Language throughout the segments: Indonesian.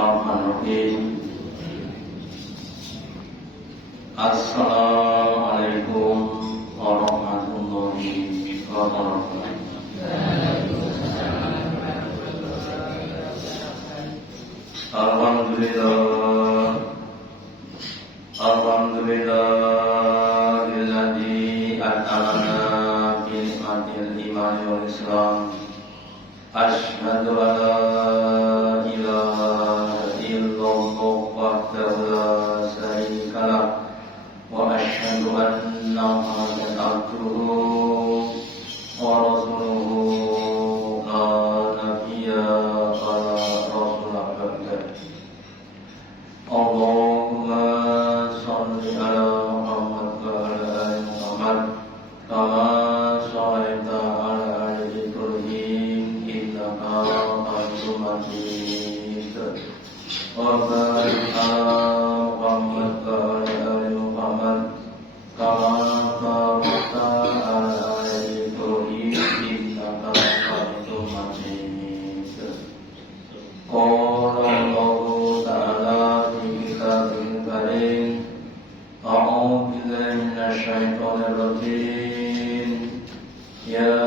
Bismillahirrahmanirrahim. Assalamualaikum warahmatullahi wabarakatuh. Alhamdulillahilladzi at'amana bi ni'matil iman wal islam. Asyhadu an la ilaha illallah wahdahu la syarika lah wa asyhadu anna Muhammadan abduhu wa rasuluhu la nabiyya wala rasula ba'da. Allahumma shalli ala Muhammad wa ala ali Muhammad kama shallaita ala ali Ibrahim innaka Hamidum Majid. Wa barik ala Muhammad wa ala ali Muhammad kama barakta ala ali Ibrahim innaka Hamidum Majid. Qala Allahu ta'ala fi kitabil karim. A'udzu billahi minasy syaithanir rajim. Ya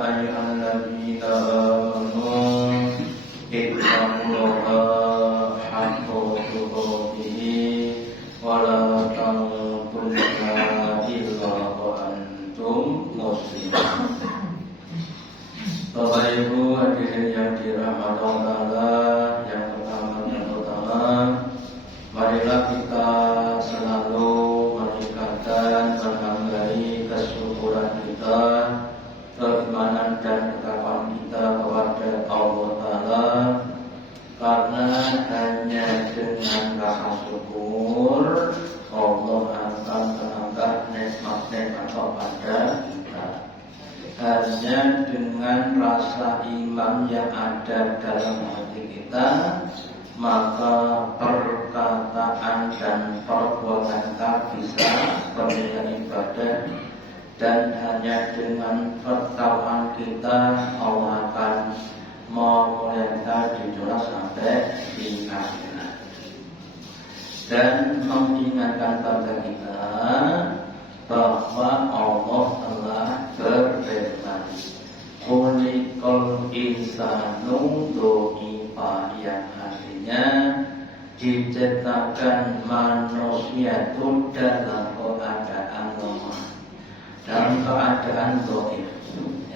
ayyuhalladzina amanu ittaqullaha haqqa tuqatih wa la tamutunna illa wa antum muslimun. Bapak Ibu hadirin yang dirahmati Allah, yang pertama dan utama, marilah kita selalu meningkatkan, menambahi kesyukuran kita, keimanan dan ketakwaan kita kepada Allah Ta'ala, karena hanya dengan rasa syukur Allah akan mengangkat nikmat-nikmat kepada kita. Hanya dengan rasa iman yang ada dalam hati kita, maka perkataan dan perbuatan kita bisa bernilai ibadah. Dan hanya dengan perkataan kita Allah akan memuliakan kita di dunia sampai di akhirat. Dan mengingatkan kepada kita bahwa Allah telah berfirman, Khuliqal insanu dha'ifa, yang artinya diciptakan manusia itu dalam keadaan lemah, dalam keadaan dhaif.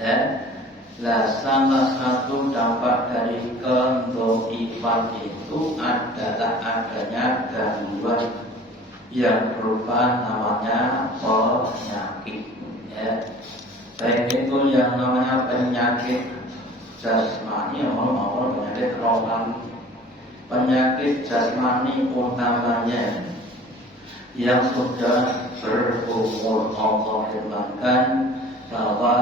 Ya. Nah, salah satu dampak dari kedhaifan itu adalah adanya gangguan yang berupa namanya penyakit. Ya. Baik itu yang namanya penyakit jasmani maupun penyakit rohani. Penyakit jasmani utamanya yang sudah berumur, Allah firmankan bahwa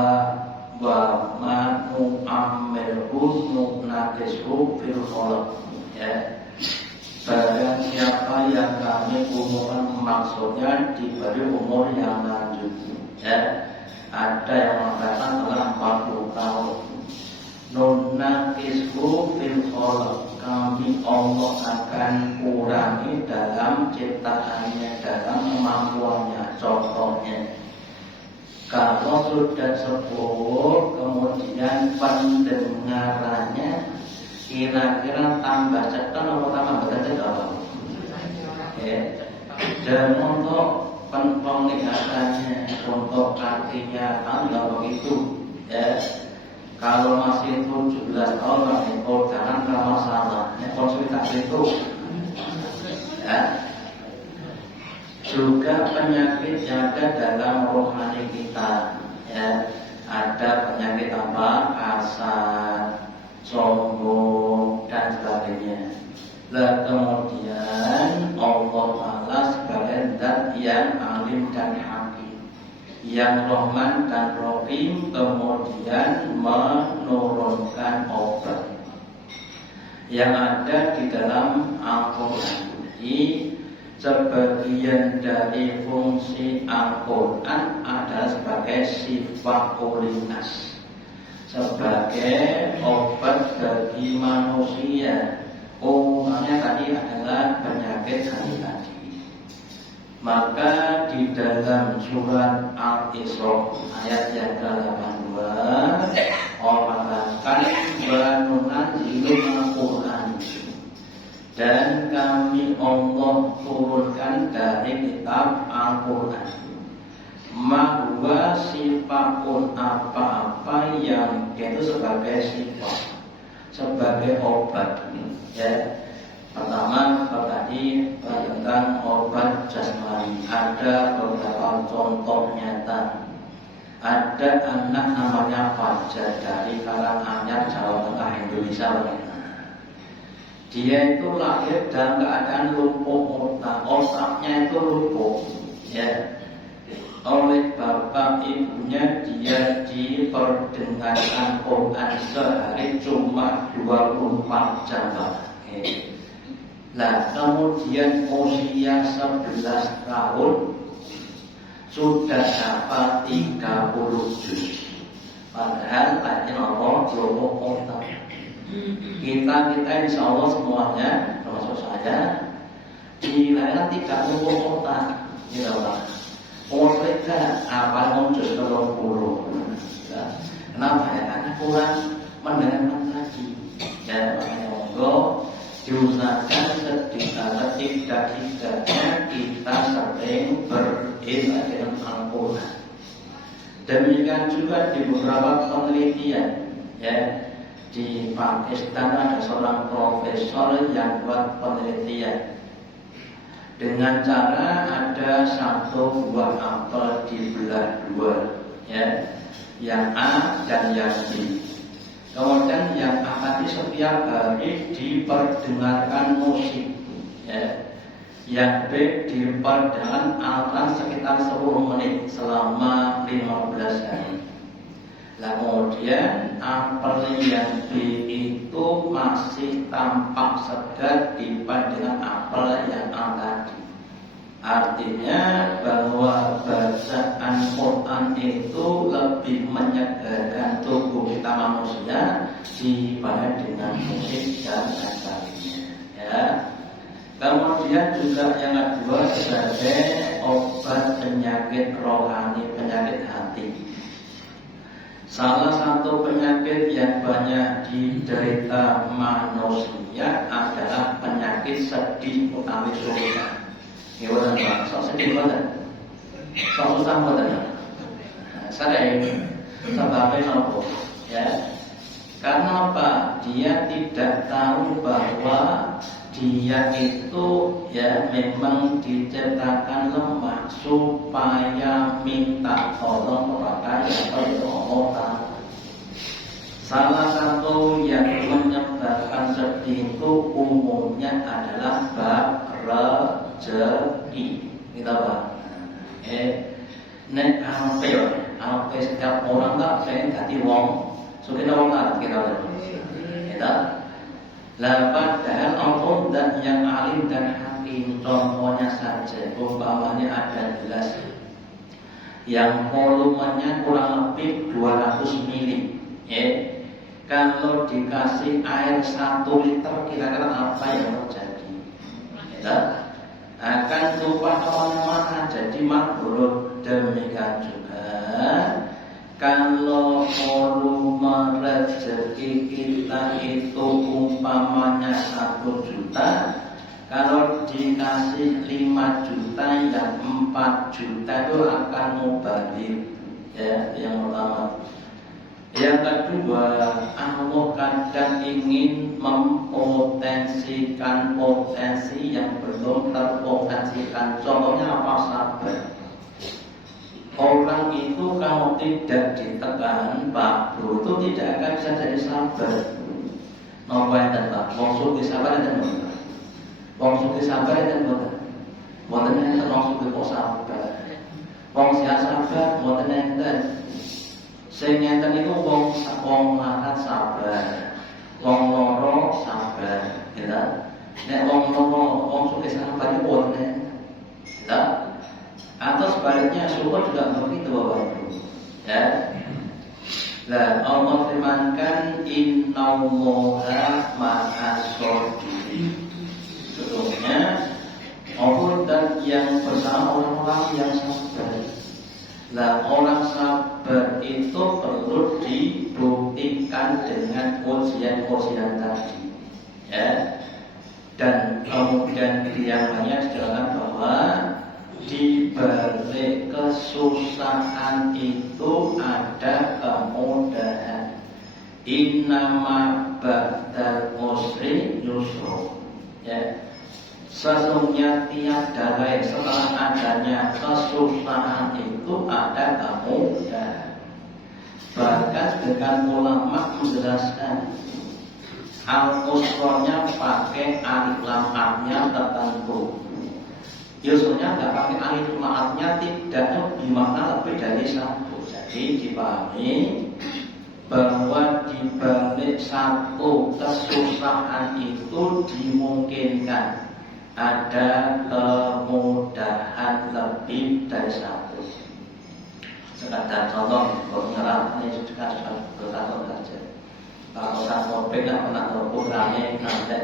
wa ma nu'ammirhu nu'naqishu fil khalq. Ya. Barang siapa yang kami umurkan, maksudnya diberi umur yang lanjut. Ya. Ada yang mengatakan telah 40 tahun. Nu'naqishu fil khalq, kami Allah akan kurangi dalam ciptaannya, dalam kemampuannya. Contohnya, kalau sudah sepuh, kemudian pendengarannya kira-kira tambah cepat atau tambah cepat? Dan untuk penglihatannya, untuk kakinya, tidak begitu. Ya. Kalau masih 17 tahun, masih jangan masalah. Konsultasi itu. Ya. Juga penyakit yang ada dalam rohani kita. Ya. Ada penyakit apa? Hasad, sombong, dan sebagainya. Lalu kemudian Allah Ta'ala sebagai zat yang alim dan hakim, yang Rahman dan Rahim, kemudian menurunkan obat yang ada di dalam Al-Quran. Jadi sebagian dari fungsi Al-Quran adalah sebagai sifat kulinas, sebagai obat bagi manusia Maka di dalam surat Al-Isra ayat yang ke-82 Allah mengatakan Al-Quran dan kami Allah turunkan dari kitab Al-Quran mahwa sifatun apa-apa yang itu sebagai sifat, sebagai obat ya. Pertama tadi tentang obat jasmani, ada beberapa contoh nyata. Ada anak namanya Fajar dari Karanganyar, Jawa Tengah, Indonesia. Dia itu lahir dalam keadaan lumpuh otaknya itu lumpuh ya. Oleh bapak ibunya dia diperdengarkan Quran sehari cuma 24 jam. Nah, kemudian usia 11 tahun sudah dapat 30 juz. Padahal tadi nomor kelompok otak. Kita insya Allah semuanya, termasuk saya, dinilai tidak kelompok otak. Gitu Pak. Mereka apa muncul 30. Kenapa ya? Karena kurang mendengarkan lagi. Ya, makanya monggo diusahakan setidak-tidaknya kita sering berilmu dengan Al-Quran. Demikian juga di beberapa penelitian ya, di Pakistan ada seorang profesor yang buat penelitian dengan cara ada satu buah apel dibelah dua ya, yang A dan yang B. Kemudian yang A tadi setiap hari diperdengarkan musik ya. Yang B diperdengarkan Al-Quran sekitar 10 menit selama 15 hari. Nah kemudian apel yang B itu masih tampak segar dibandingkan apel yang A tadi. Artinya bahwa bacaan Quran itu lebih menyegarkan tubuh kita manusia dibanding dengan musik dan lain-lainnya. Ya. Kemudian juga yang kedua sebagai obat penyakit rohani, penyakit hati. Salah satu penyakit yang banyak diderita manusia adalah penyakit sedih utawi susah. Gimana Pak? Sok sedih banget. Sok susah banget. Saya sebabnya apa? Ya. Karena apa? Dia tidak tahu bahwa dia itu ya memang diciptakan lemah supaya minta tolong kepada yang Allah. Salah satu yang menyebabkan sedih itu umumnya adalah rezeki. Kita Pak. Nek alpe setiap orang tak pengen ganti wong. So kita wong tak kita. Kita. Lah padahal Allah dan yang alim dan hakim, contohnya saja umpamanya ada gelas yang volumenya kurang lebih 200 mili. Kalau dikasih air 1 liter kira-kira apa yang terjadi? Ya, akan tumpah kemana-mana jadi makruh. Demikian juga kalau volume rezeki kita itu umpamanya 1 juta, kalau dikasih 5 juta yang 4 juta itu akan mubazir. Ya, yang pertama. Yang kedua, Allah kadang ingin mempotensikan potensi yang belum terpotensikan. Contohnya apa? Sabar. Orang itu kalau tidak ditekan, Pak Bro, itu tidak akan bisa jadi sabar. Nopo enten Pak, wong sugih sabar enten mboten? Wong sugih sabar enten mboten? Mboten enten wong sugih kok sabar. Wong sehat sabar mboten enten. Sing enten iku wong larat sabar. Wong loro sabar, ya. Nek wong loro, wong sugih sabar iku mboten. Ya. Atau sebaliknya syukur juga begitu Bapak Ibu. Ya. Nah, Allah firmankan innallaha ma'as-sabirin. Sesungguhnya Allah dan yang bersama orang-orang yang sabar. Nah, orang sabar itu perlu dibuktikan dengan ujian-ujian tadi, ya. Dan kemudian yang lainnya dijelaskan bahwa di balik kesusahan itu ada kemudahan. Innama ba'dal usri yusra. Ya. Sesungguhnya tiada lain setelah adanya kesusahan itu ada kemudahan. Bahkan dengan ulama menjelaskan al-usronya pakai alif lam artinya tertentu. Biasanya nggak pakai alif lam artinya tidak bermakna lebih dari satu. Jadi dipahami bahwa di balik satu kesusahan itu dimungkinkan ada kemudahan lebih dari satu. Sekadar contoh pengerang ini juga satu saja. Kalau satu nggak pernah ukurannya nanti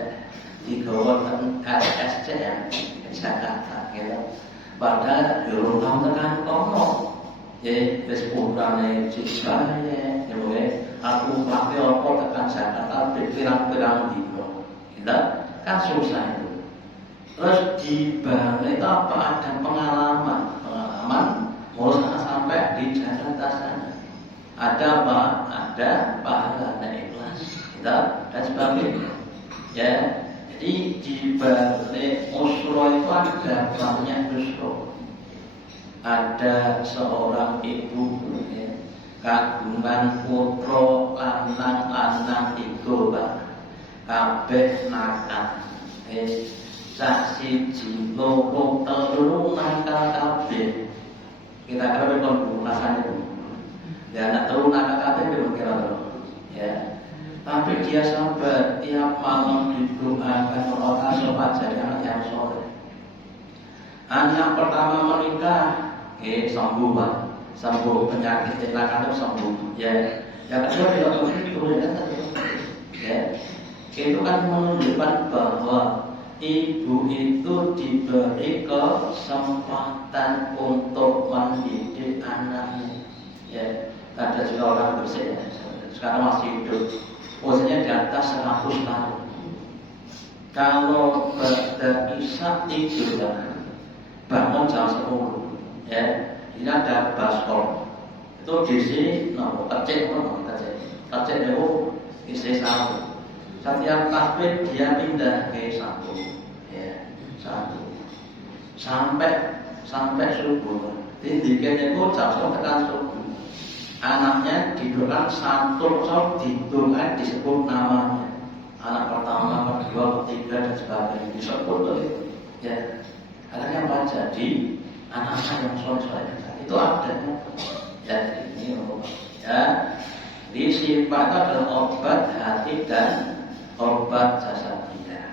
digawakan RSCM Jakarta, gitu. Padahal jurung kamu tekan kono, ya ukurannya jika ya, aku pakai apa tekan Jakarta pirang-pirang dino, gitu kan susah itu. Terus di balik itu apa ada pengalaman mulai sampai di Jakarta sana. Ada apa? Ada pahala dan ikhlas, gitu, dan sebagainya. Ya, jadi di balik usro itu ada banyak usro. Ada seorang ibu, ya, kagungan putra lanang itu, Pak, kabeh nakal. Saksi loro telu nakal kabeh. Kita kira pembulasan itu. Ya anak telu nakal kabeh kira-kira. Ya. Tapi dia sabar, tiap malam didoakan orang supaya jadi anak yang soleh. Anak pertama menikah, sembuh penyakit kecelakaan sembuh. Ya, yang kedua tidak begitu, ya. Itu kan menunjukkan bahwa ibu itu diberi kesempatan untuk mendidik anaknya. Ya, ada juga orang bersih, ya. Sekarang masih hidup. Usianya di atas 100 tahun. Kalau pada Isya tidur bangun jam 10, ya, ini ada baskom. Itu diisi kecil itu isi satu. Setiap takbir dia pindah ke satu, ya, satu. Sampai subuh. Tindikannya itu jam 10 tekan subuh. Anaknya didulukan satu didulukan disebut namanya. Anak pertama, kedua, ketiga dan sebagainya disebut itu. Ya, karena apa? Jadi anak-anak yang soleh itu adanya. Ya, ini ya. Di sifat adalah obat hati dan obat jasadinya.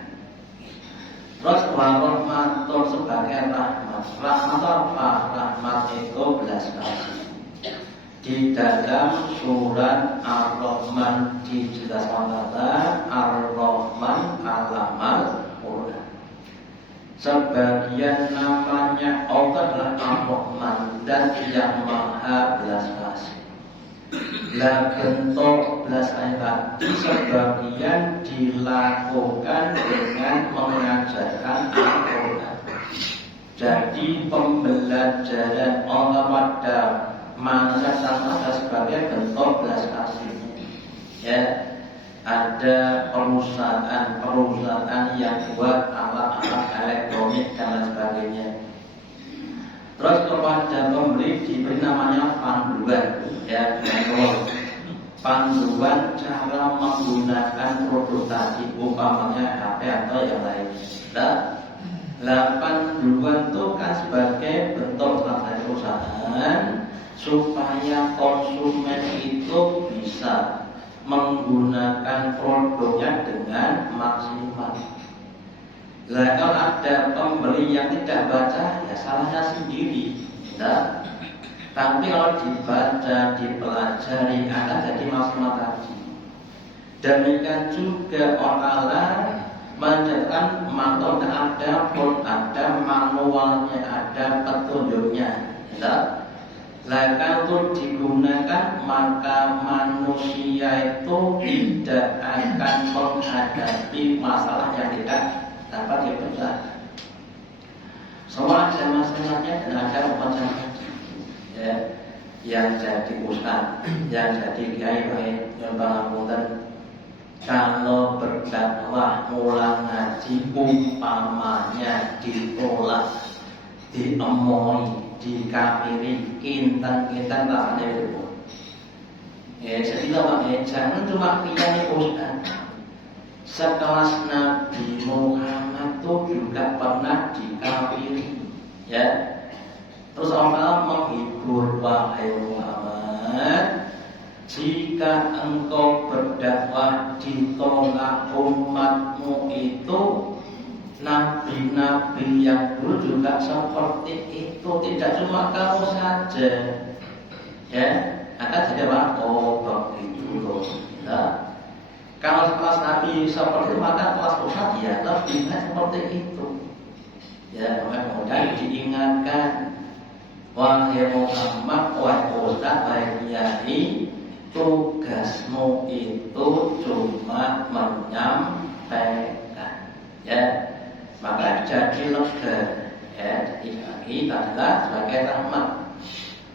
Terus warahmatun sebagai rahmat. Rahmat apa? Rahmat itu belas kasih. Di dalam surat Ar-Rahman dijelaskan kata Ar-Rahman alamal Quran. Sebagian namanya Allah adalah Ar-Rahman dan yang maha belas kasih. Lah bentuk belas kasih tadi sebagian dilakukan dengan mengajarkan Al-Quran. Jadi pembelajaran Allah pada manusia sama sebagai bentuk belas kasihnya. Ya, ada perusahaan yang buat alat-alat elektronik dan sebagainya. Terus kepada pembeli diberi namanya panduan, ya, panduan cara menggunakan produk tadi, umpamanya HP atau yang lainnya. Panduan itu kan sebagai bentuk dari perusahaan supaya konsumen itu bisa menggunakan produknya dengan maksimal. Kalau ada pembeli yang tidak baca, ya salahnya sendiri. Ya. Tapi kalau dibaca, dipelajari, akan jadi maksimal tadi. Demikian juga orang menjadikan mantul ada pun ada manualnya, ada petunjuknya. Ya. Nah, kalau digunakan maka manusia itu tidak akan menghadapi masalah yang tidak dapat dipecahkan. Semua ada masalahnya dan ada macam-macam. Ya, yang jadi ustaz, yang jadi kiai yang bangun. Kalau berdakwah mulang ngaji umpamanya ditolak, diemoi, dikafiri, kintan-kintan tak ada itu. Ya, jadi jangan cuma pilih ustaz. Sekelas Nabi Muhammad itu juga pernah dikafiri. Ya, terus Allah menghibur, wahai Muhammad, jika engkau berdakwah ditolak umatmu itu, nabi-nabi yang dulu juga seperti itu, tidak cuma kamu saja. Ya, akan jadi apa? Oh, begitu loh. Nah, kalau kelas nabi seperti itu, maka kelas ustaz ya lebih seperti itu. Ya, kemudian diingatkan, wahai Muhammad, wahai ustaz, wahai kiai, tugasmu itu cuma menyampaikan, ya, maka jadi lega, ya, jadi adalah sebagai rahmat,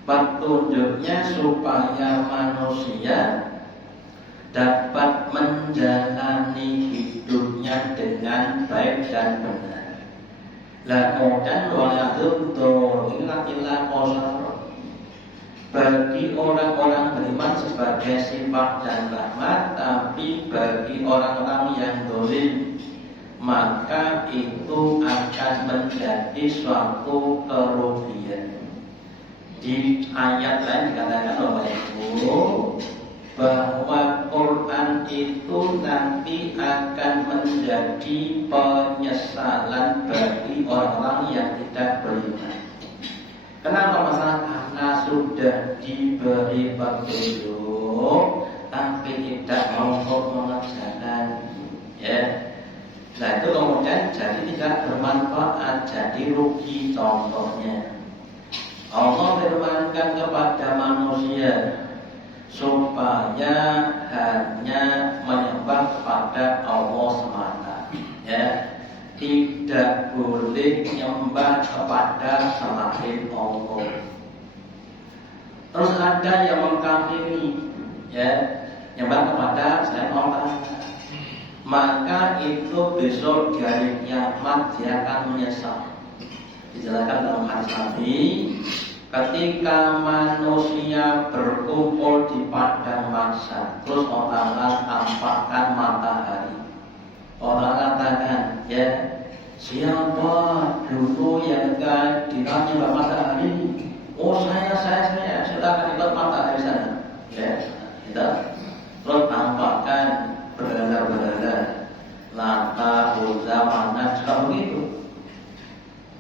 petunjuknya supaya manusia dapat menjalani hidupnya dengan baik dan benar. Lah kemudian waladul illa qasar. Bagi orang-orang beriman sebagai sifat dan rahmat, tapi bagi orang-orang yang dolim maka itu akan menjadi suatu kerugian. Di ayat lain dikatakan oleh Ibu bahwa Quran itu nanti akan menjadi penyesalan bagi orang-orang yang tidak beriman. Kenapa masalah? Karena sudah diberi petunjuk tapi tidak mau mengerjakan. Ya, nah itu kemudian jadi tidak bermanfaat, jadi rugi. Contohnya, Allah firmankan kepada manusia supaya hanya menyembah kepada Allah semata. Ya. Tidak boleh menyembah kepada selain Allah. Terus ada yang mengkafiri, ya, menyembah kepada selain Allah. Maka itu besok di hari kiamat dia akan menyesal. Dijelaskan dalam hadis Nabi, ketika manusia berkumpul di padang mahsyar, terus orang tampakkan matahari. Orang katakan, ya, siapa dulu yang ditanya Mbak matahari? Oh saya silakan ikut matahari sana. Ya, kita terus tampakkan berhala-berhala, Lata, Uzza, Manat, begitu.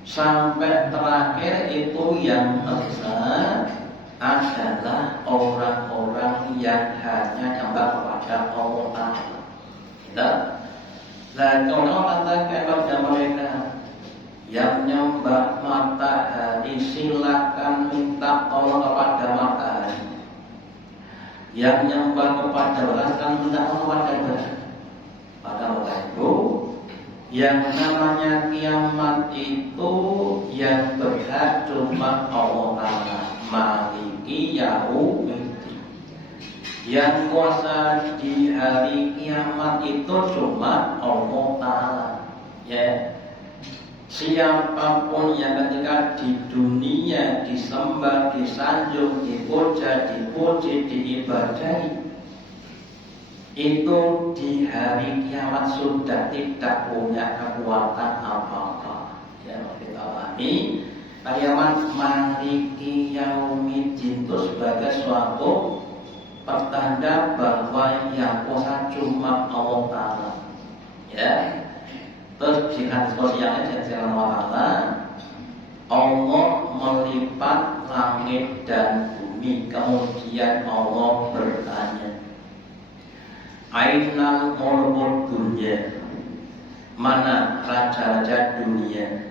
Sampai terakhir itu yang tersesat adalah orang-orang yang hanya nyembah kepada Allah Ta'ala. Kita dan orang katakan kepada mereka yang nyembah matahari, silakan minta tolong kepada matahari. Yang nyembah kepada bulan, silakan minta tolong kepada bulan. Pada waktu itu, yang namanya kiamat itu yang berhak cuma Allah Ta'ala, Maliki Yaumiddin. Yang kuasa di hari kiamat itu cuma Allah Ta'ala. Ya, siapapun yang ketika di dunia disembah, disanjung, dipuja, dipuji, diibadahi, itu di hari kiamat sudah tidak punya kekuatan apa-apa. Ya, kita pahami kiamat Maliki Yaumiddin itu sebagai suatu pertanda bahwa yang kuasa cuma Allah Ta'ala. Ya, terus di hadis yang lain Allah melipat langit dan bumi. Kemudian Allah bertanya, Ainal mulkul dunya, Mana raja-raja dunia,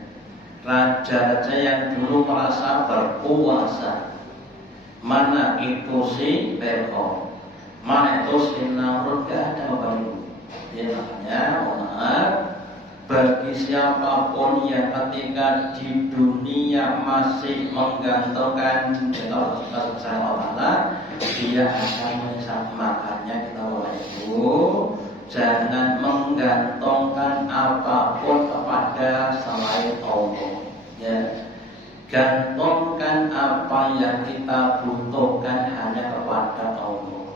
raja-raja yang dulu merasa berkuasa. Mana itu si Fir'aun, mana itu si Namrud, gak ada Bapak Ibu. Ya makanya mohon maaf, bagi siapapun yang ketika di dunia masih menggantungkan Allah Subhanahu wa taala, dia akan menyesal. Makanya kita Bapak Ibu jangan menggantungkan apapun kepada selain Allah. Ya, gantungkan apa yang kita butuhkan hanya kepada Allah.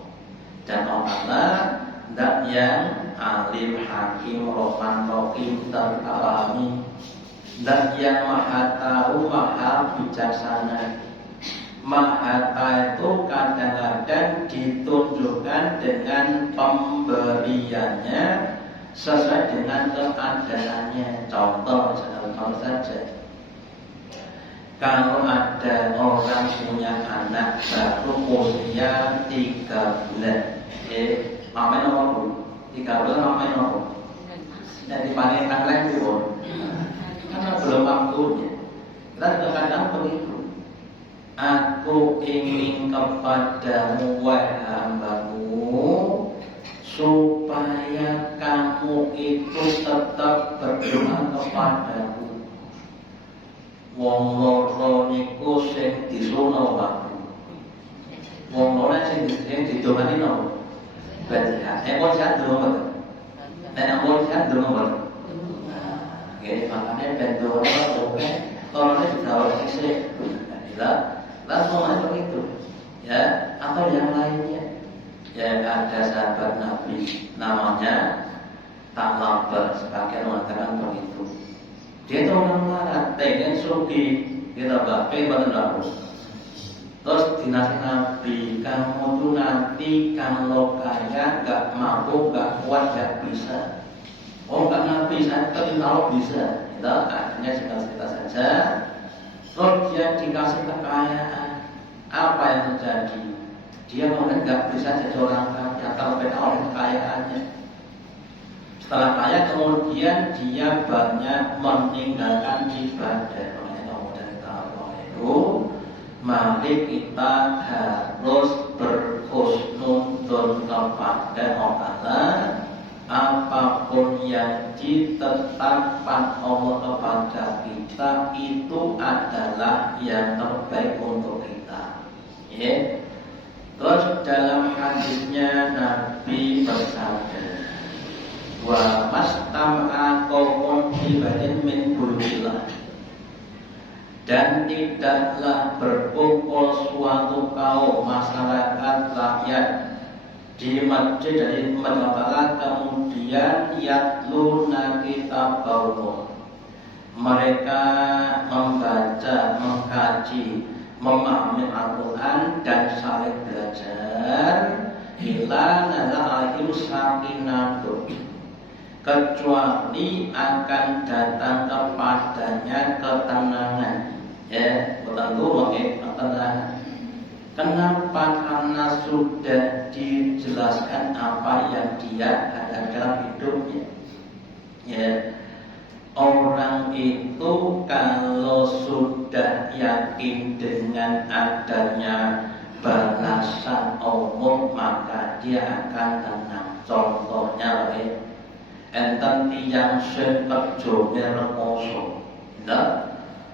Dan Allah dan yang alim, hakim, rohman, rohim, terkalami, dan yang maha tahu, maha bijaksana. Maha tahu itu kadang-kadang ditunjukkan dengan pemberiannya sesuai dengan keadaannya. Contoh saja, kalau ada orang punya anak baru usia 3 bulan, ngapain apa? 3 bulan ngapain apa? Jadi dipanggil lain dulu, karena belum waktunya. Kita kadang begitu. Aku ingin kepadamu wahai hambamu, supaya kamu itu tetap berdoa kepadaku. Wong loro niku sing disuno aku. Wong loro sing didongani nopo? Baca. Kok sehat dulu Nek ampun sehat dulu Oke, makanya bentuk oke. Kalau ditawar sih, tidak. Langsung aja begitu, ya. Atau yang lainnya, ya ada sahabat Nabi namanya Ta'labar, sebagian mengatakan begitu. Dia itu orang melarat, pengen sugi, kita pengen bener. Terus dinasih Nabi, kamu tuh nanti kalau kaya nggak mampu, nggak kuat, nggak bisa. Oh nggak Nabi, saya tapi kalau bisa, kita akhirnya cerita saja. Terus dia dikasih kekayaan, apa yang terjadi? Dia mungkin nggak bisa jadi orang kaya terlebih oleh kekayaannya. Setelah kaya kemudian dia banyak meninggalkan ibadah. Itu, mari kita harus berhusnuzon kepada Allah. Apapun yang ditetapkan Allah kepada kita itu adalah yang terbaik untuk kita. Ya. Terus dalam hadisnya Nabi bersabda, wa mastam'a qaumun ibadin min bulillah, dan tidaklah berkumpul suatu kaum masyarakat rakyat di masjid dari Allah kemudian yatluna kitab Allah, mereka membaca, mengkaji, memahami Al-Quran dan saling belajar, ila nazalaihim sakinatun, kecuali akan datang kepadanya ketenangan. Ya, tentu ketenangan. Kenapa? Karena sudah dijelaskan apa yang dia ada dalam hidupnya. Ya, orang itu kalau sudah yakin dengan adanya balasan Allah, maka dia akan tenang. Contohnya enten tiyang sing kerjane rekoso,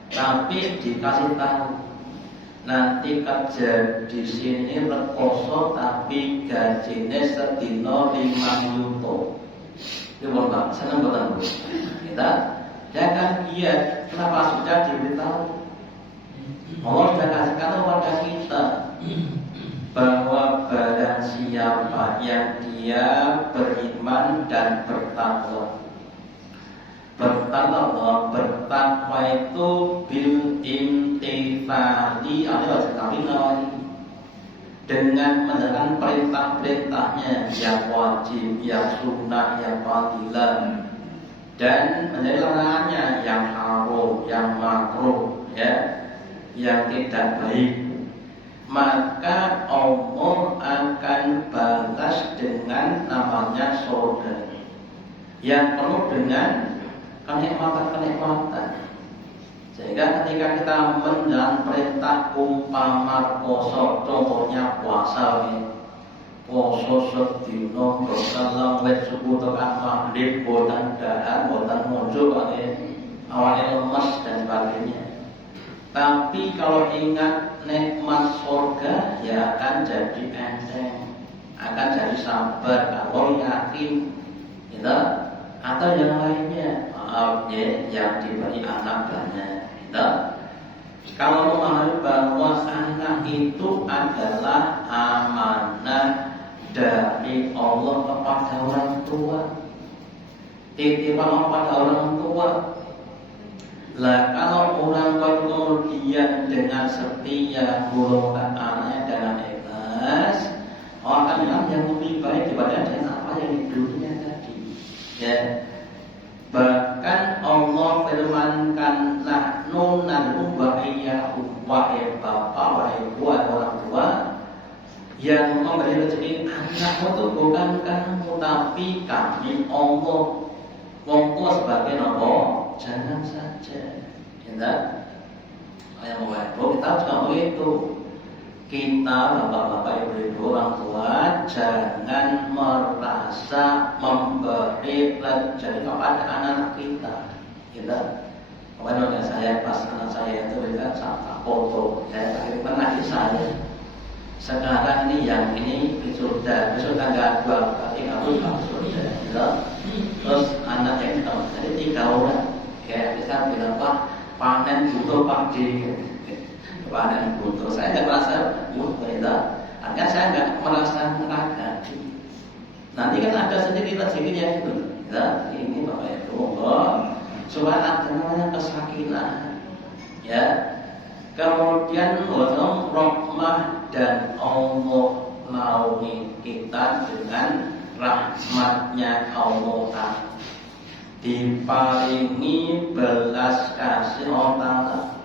tapi dikasih tahu nanti kerja di sini rekoso tapi gajinya sedino 5 juta. Itu bukan senang bukan bu. Kita jangan iya. Kenapa sudah diberitahu? Allah sudah kasihkan kepada kita bahwa barang siapa yang dia beriman dan bertakwa. Bertakwa itu bil imtithali dengan menjalankan perintah-perintahnya yang wajib, yang sunnah, yang fadilah, dan menjadi larangannya yang haram, yang makruh, ya, yang tidak baik. Maka Allah akan balas dengan namanya surga yang penuh dengan kenikmatan. Sehingga ketika kita menjalankan perintah umpama poso, contohnya puasa ini, poso sedino bersalam wet subuh tekan maghrib boten dahar boten muncul awalnya lemas dan sebagainya. Tapi kalau ingat nikmat surga ya akan jadi enteng, akan jadi sabar kalau yakin, gitu. Atau yang lainnya, maaf ya, yang diberi anak banyak, gitu. Kalau memahami bahwa anak itu adalah amanah dari Allah kepada orang tua, titipan kepada orang tua. Lah kalau orang tua kemudian dengan setia golongkan anaknya dengan ikhlas, akan yang lebih baik daripada dengan apa yang di dunia tadi. Ya. Bahkan Allah firmankan nahnu narubah iyyahu wahai bapak wahai orang tua yang memberi rezeki anakmu itu bukan kamu tapi kami Allah. Wong tua sebagai apa? Jangan saja, ya. Ayah mau kita juga begitu. Kita bapak-bapak ibu-ibu orang tua jangan merasa memberi rezeki kepada anak kita, gitu. Kemarin saya pas anak saya itu lihat sama foto, saya pernah di saya. Sekarang ini yang ini sudah nggak dua kali aku sudah, gitu. Terus anak yang jadi 3 orang. Ya, bisa bilang Pak, panen butuh Pak di panen butuh. Saya nggak merasa butuh itu. Artinya saya nggak merasa mengagadi. Nanti kan ada sendiri rezekinya gitu. Ya, ini Bapak Ibu, supaya ada namanya kesakinan. Ya, kemudian rahmah dan Allah naungi kita dengan rahmatnya Allah. Diparingi belas kasih Allah,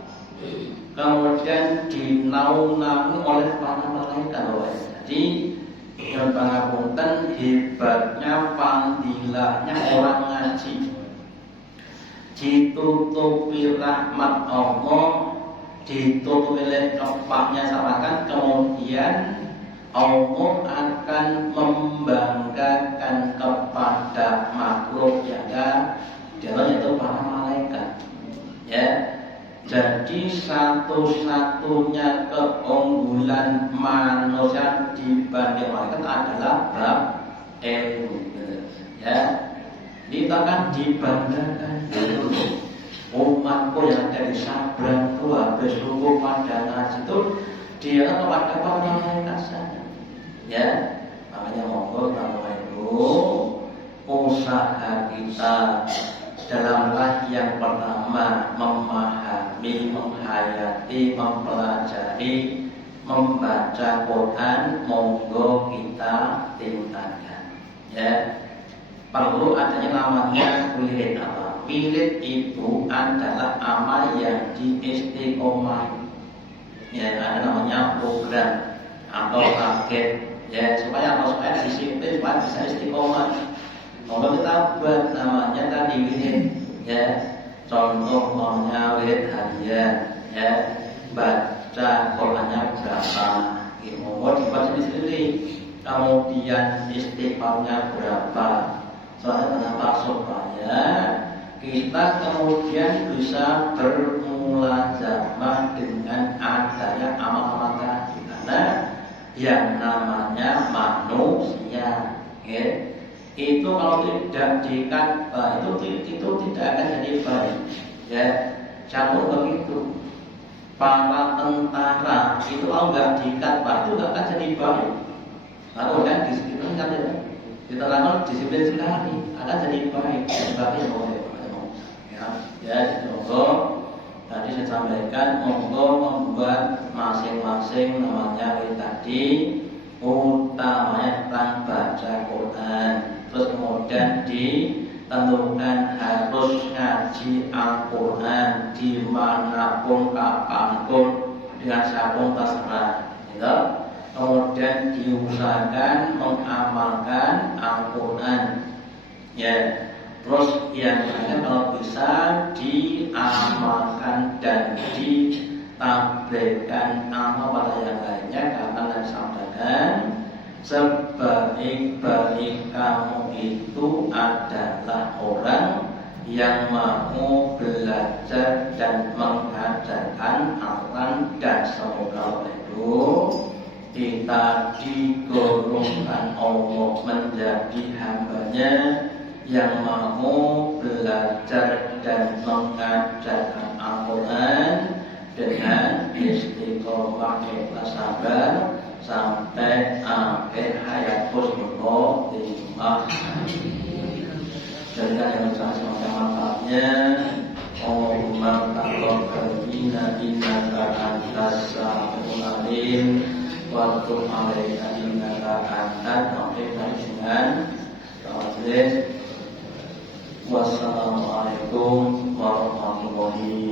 kemudian dinaungi oleh para malaikat. Jadi yang pangapunten hebatnya pandilahnya orang ngaji, ditutupi rahmat Allah, ditutupi oleh kepaknya samakan, kemudian Allah akan membanggakan kepada makhluk yang dalamnya itu para malaikat. Ya, jadi satu-satunya keunggulan manusia dibanding malaikat adalah bab ilmu. Ya, kita kan dibanggakan umatku yang dari Sabran itu habis ruku pada ngaji itu dia kepada para malaikat saja. Ya, makanya monggo Bapak Ibu, usaha kita dalamlah yang pertama memahami, menghayati, mempelajari, membaca Quran, monggo kita tingkatkan. Ya, perlu adanya namanya wirid apa? Wirid itu adalah amal yang diistiqomah. Ya, ada namanya program atau target. Ya, supaya disiplin, supaya bisa istiqomah. Kalau kita buat namanya tadi wirid, ya, contohnya wirid harian, ya, baca Qurannya berapa, mau dibaca sendiri, kemudian istiqomahnya berapa. Soalnya kenapa? Supaya kita kemudian bisa bermulazamah dengan adanya amal-amal tadi, karena yang namanya manusia, ya, itu kalau tidak dikatba itu tidak akan jadi baik. Ya, contoh begitu. Para tentara itu kalau nggak dikatba itu nggak akan jadi baik. Lalu kan disiplin kan diterangkan disiplin sekali akan jadi baik. Sebabnya ya, monggo tadi saya sampaikan, monggo membuat masing-masing namanya tadi utamanya tentang baca Quran, terus kemudian ditentukan harus ngaji Al-Quran dimanapun kapanpun dengan siapapun terserah, gitu. Kemudian diusahakan mengamalkan Al-Quran, ya. Terus yang terakhir kalau bisa diamalkan dan ditabligkan amal pada yang lainnya, karena Nabi sampaikan sebaik-baik kamu itu adalah orang yang mau belajar dan mengajarkan aman, dan semoga itu kita digolongkan Allah menjadi hambanya yang mau belajar dan mengajarkan Al-Quran dengan istiqomah ikhlas sabar sampai akhir hayat Rasulullah. Jadikan yang besar semoga manfaatnya. Allahumma taqabbal minna innaka antas samiul alim wa tub 'alaina innaka antat tawwabur rahim. Wassalamualaikum warahmatullahi